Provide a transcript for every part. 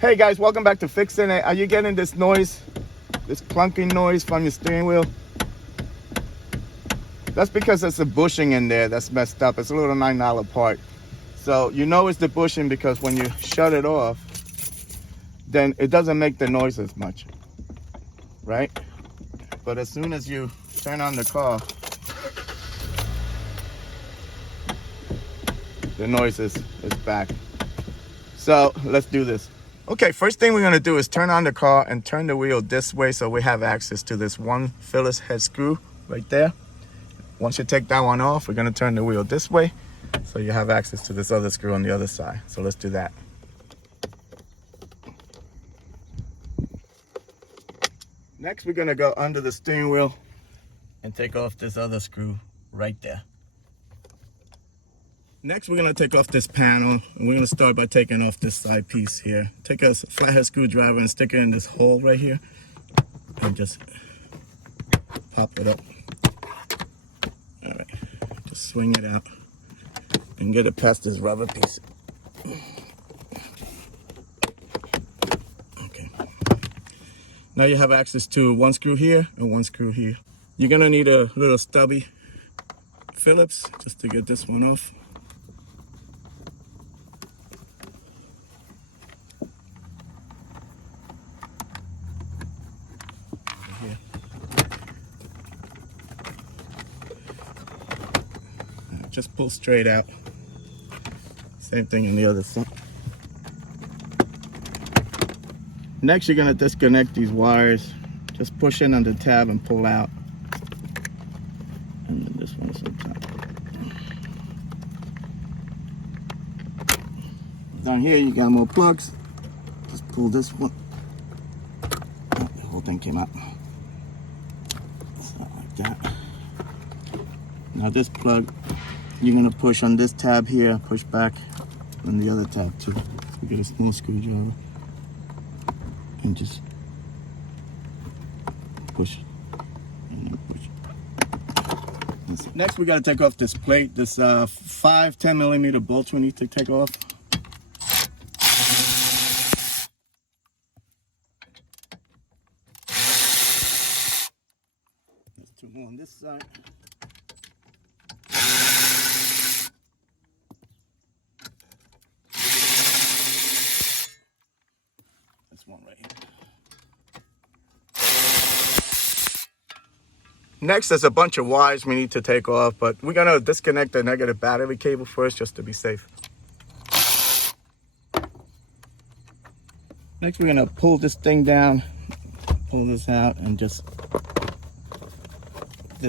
Hey guys, welcome back to Fixin. Are you getting this noise, this clunking noise from your steering wheel? That's because there's a bushing in there that's messed up. It's a little $9 part. So you know it's the bushing because when you shut it off, then it doesn't make the noise as much, right? But as soon as you turn on the car, the noise is back. So let's do this. Okay, first thing we're gonna do is turn on the car and turn the wheel this way so we have access to this one Phillips head screw right there. Once you take that one off, we're gonna turn the wheel this way so you have access to this other screw on the other side. So let's do that. Next, we're gonna go under the steering wheel and take off this other screw right there. Next, we're gonna take off this panel, and we're gonna start by taking off this side piece here. Take a flathead screwdriver and stick it in this hole right here, and just pop it up. All right, just swing it out and get it past this rubber piece. Okay. Now you have access to one screw here and one screw here. You're gonna need a little stubby Phillips just to get this one off. Just pull straight out. Same thing on the other side. Next, you're gonna disconnect these wires. Just push in on the tab and pull out. And then this one's on top. Down here, you got more plugs. Just pull this one. Oh, the whole thing came out. So like that. Now this plug, you're gonna push on this tab here, push back on the other tab too. You get a small screwdriver and just push and then push. Next, we gotta take off this plate. This 5-10 millimeter bolts we need to take off. There's two more on this side. One right here. Next, there's a bunch of wires we need to take off, but we're gonna disconnect the negative battery cable first just to be safe. Next, we're gonna pull this thing down, pull this out, and this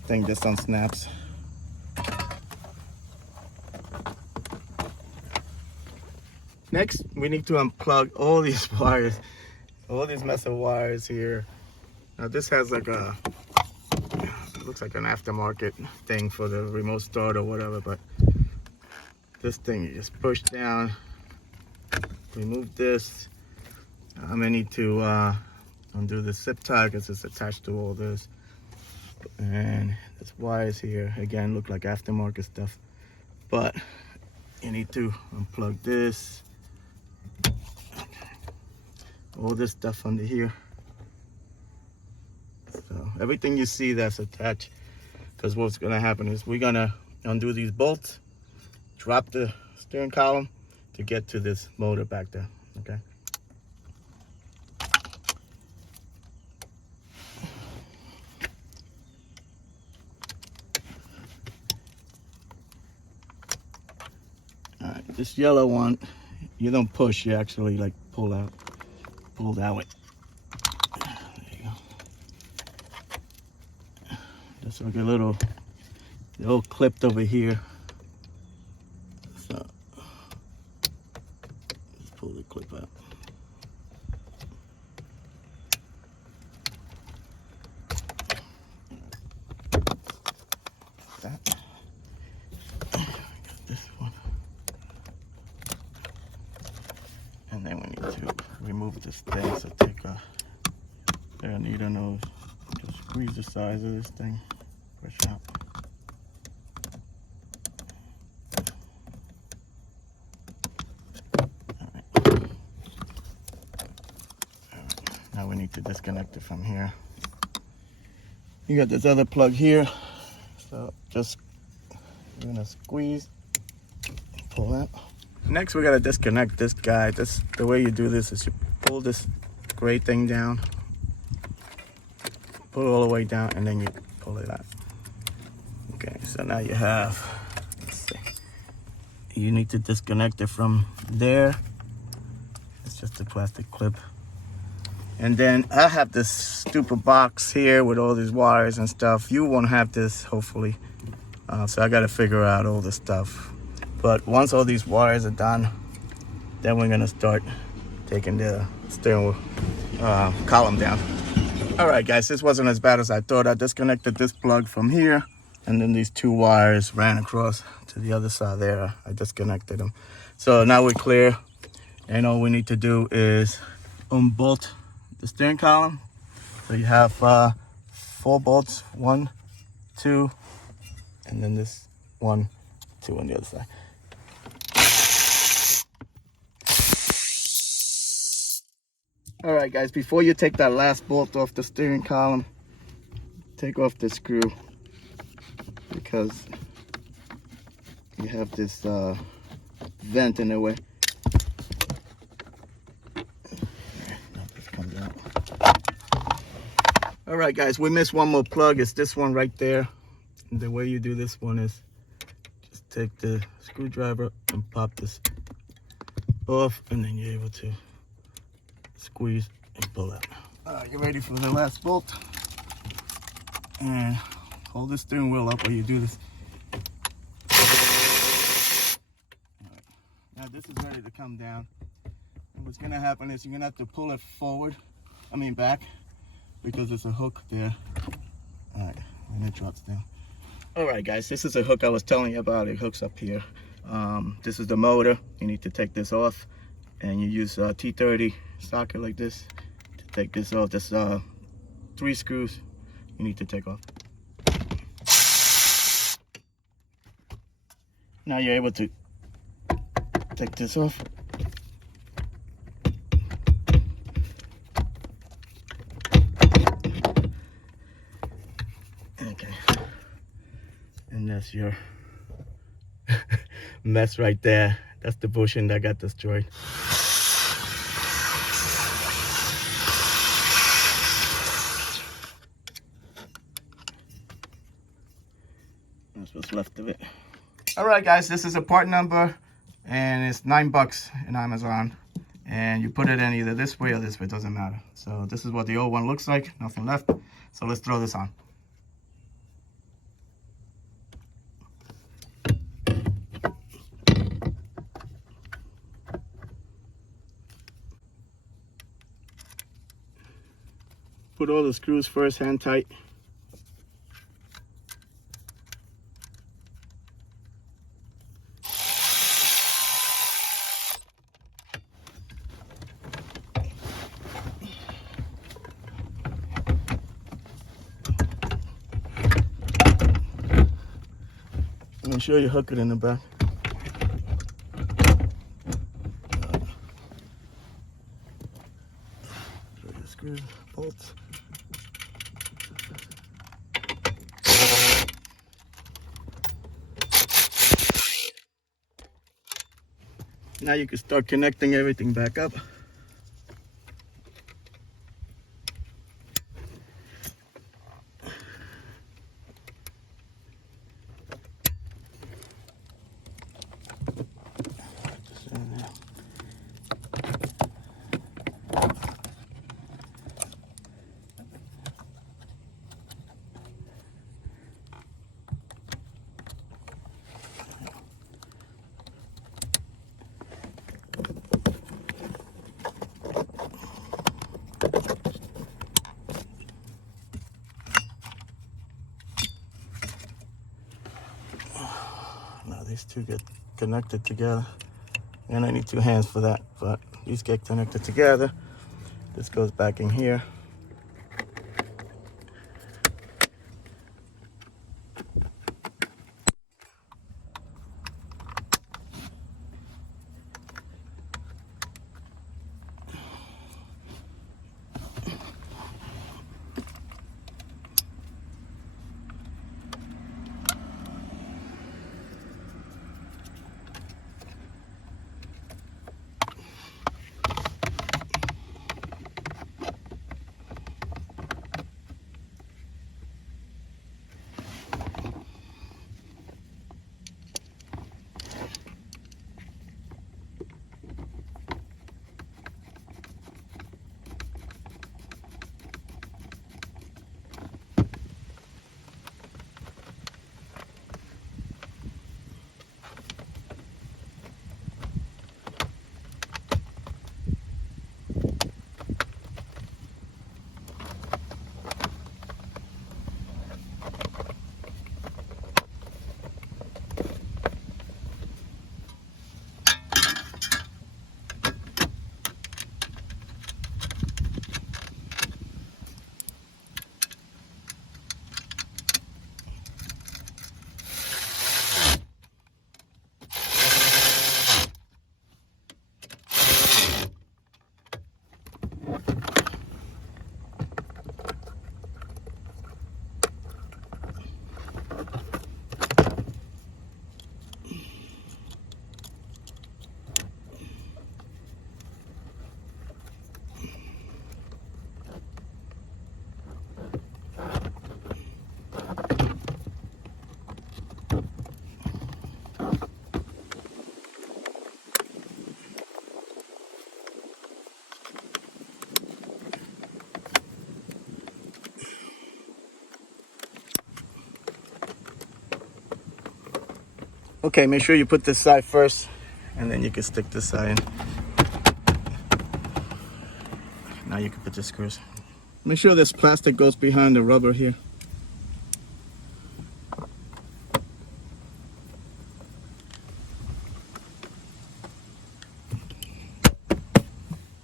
thing just unsnaps. Next, we need to unplug all these wires, all these mess of wires here. Now this has like it looks like an aftermarket thing for the remote start or whatever, but this thing you just push down, remove this. I'm gonna need to undo the zip tie because it's attached to all this. And this wires here, again, look like aftermarket stuff, but you need to unplug this. All this stuff under here. So everything you see that's attached, because what's gonna happen is we're gonna undo these bolts, drop the steering column to get to this motor back there, okay? All right, this yellow one, you don't push, you actually like pull out. Pull that way. There you go. Just like a little clipped over here. So just pull the clip out. That. Got this one. And then we need to remove this thing, so take a needle nose, just squeeze the size of this thing, push out. Now we need to disconnect it from here. You got this other plug here, so just you're gonna squeeze, pull that. Next, we gotta disconnect this guy. The way you do this is you pull this gray thing down, pull it all the way down, and then you pull it out. Okay, so now you have, let's see, you need to disconnect it from there. It's just a plastic clip. And then I have this stupid box here with all these wires and stuff. You won't have this, hopefully. So I gotta figure out all this stuff. But once all these wires are done, then we're gonna start taking the steering wheel column down. All right, guys, this wasn't as bad as I thought. I disconnected this plug from here, and then these two wires ran across to the other side there. I disconnected them. So now we're clear, and all we need to do is unbolt the steering column. So you have 4 bolts, 1, 2, and then this 1, 2 on the other side. All right, guys, before you take that last bolt off the steering column, take off the screw, because you have this vent in the way. All right, guys, we missed one more plug. It's this one right there. And the way you do this one is just take the screwdriver and pop this off, and then you're able to squeeze and pull out. All right, get ready for the last bolt. And hold the steering wheel up while you do this. All right. Now this is ready to come down. And what's gonna happen is you're gonna have to pull it back, because there's a hook there. All right, and it drops down. All right, guys, this is a hook I was telling you about. It hooks up here. This is the motor. You need to take this off, and you use a T30 socket like this to take this off. There's 3 screws you need to take off. Now you're able to take this off. Okay, and that's your mess right there. That's the bushing that got destroyed. That's what's left of it. All right, guys, this is a part number, and it's $9 in Amazon. And you put it in either this way or this way, doesn't matter. So this is what the old one looks like, nothing left. So let's throw this on. Put all the screws first, hand tight. Make sure you hook it in the back. The screws, bolts. Now you can start connecting everything back up. Now these two get connected together, and I need 2 hands for that, but these get connected together. This goes back in here. Okay, make sure you put this side first, and then you can stick this side in. Now you can put the screws. Make sure this plastic goes behind the rubber here.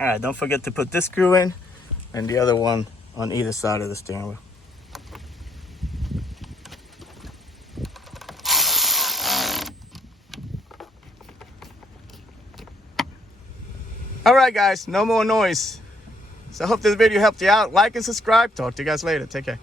All right, don't forget to put this screw in and the other one on either side of the steering wheel. All right, guys, no more noise. So I hope this video helped you out. Like and subscribe. Talk to you guys later. Take care.